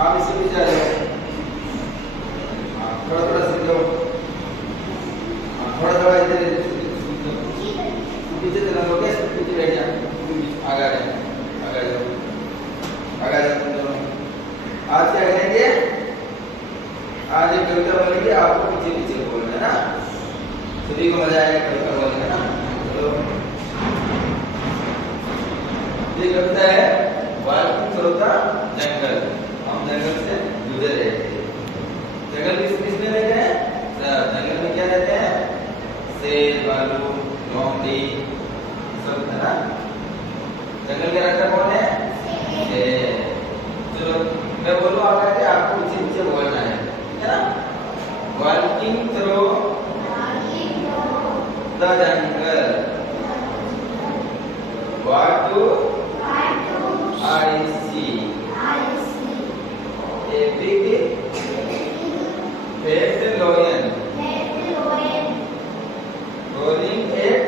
आप इसे भी जा रहे हो। थोड़ा थोड़ा सीख लो। थोड़ा थोड़ा इधर पीछे चला लो। क्या पीछे बैठ जा। आगे आ जाओ, आगे आ जाओ, आगे आ जाओ तुम दोनों। आज क्या करेंगे? आज एक कविता बोलेंगे, आपको पीछे पीछे बोलना है ना। सभी को मजा आएगा कविता बोलने का ना। चलो, ये कविता है वाल्मीकि श्रोता जंगल। हम जंगल से गुजर रहे थे। जंगल किसमें रहते हैं? जंगल में क्या रहते हैं? शेर, भालू, लोमड़ी सब है ना। जंगल के राजा कौन है? शेर। चलो मैं बोलूं आप आके आपको पीछे पीछे बोलना है, ठीक है ना। Valmiki through the jungle, what do I see a big fat lion roaring at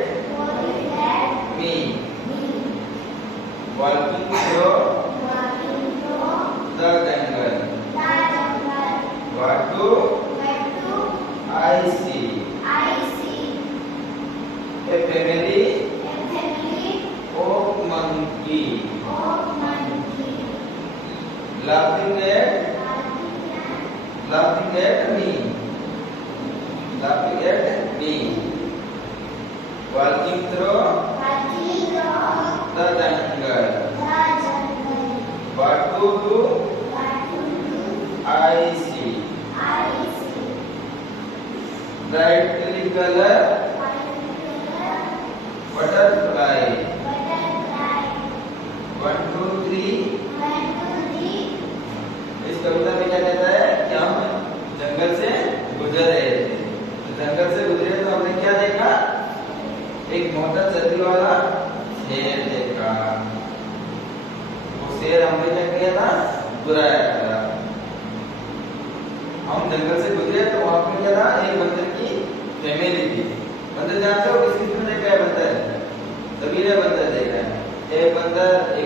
me, walking through the jungle. What do I see? A family of monkey laughing at me, walking through the jungle. What do I see? Brightly color butterfly. 1 2 3। इस कविता में क्या कहता है कि हम जंगल से गुजर रहे थे। तो जंगल से गुजरे तो हमने क्या देखा? एक मोटा चर्बी वाला शेर देखा। वो शेर हमने क्या किया था? बुराया था। हम जंगल से गुजरे तो वहां पे क्या था? एक बंदर की फैमिली थी। बंदर जानते हो किस किस्म ने क्या बंदर? सभी ने बंदर देखा है। एक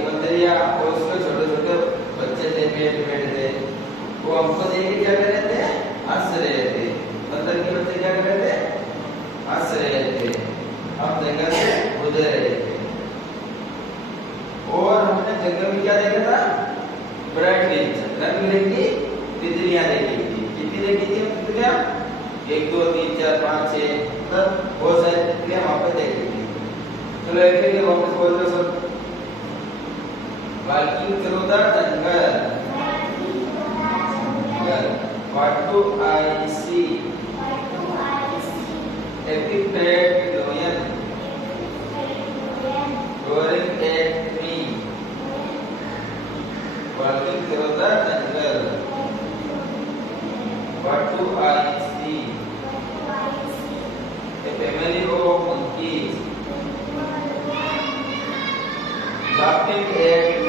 बंदरिया और उसके छोटे छोटे बच्चे थे, पेट थे। वो हमको देख के क्या कर रहे थे? हंस रहे थे। बंदर के बच्चे क्या कर रहे थे? हंस रहे थे। हम जंगल से गुजर रहे थे और हमने जंगल में क्या देखा था? ब्राइटली रंग बिरंगी तितलियां देखी थी। कितनी देखी थी तितलियां? 1 2 3 4 5 6 तक बहुत सारी तितलियां वहां पे देखी थी। चलो एक एक वापस बोल दो सब। Walking through the jungle. What do I see? A big fat lion roaring at me, walking through the jungle. What do I see? A family of monkeys laughing at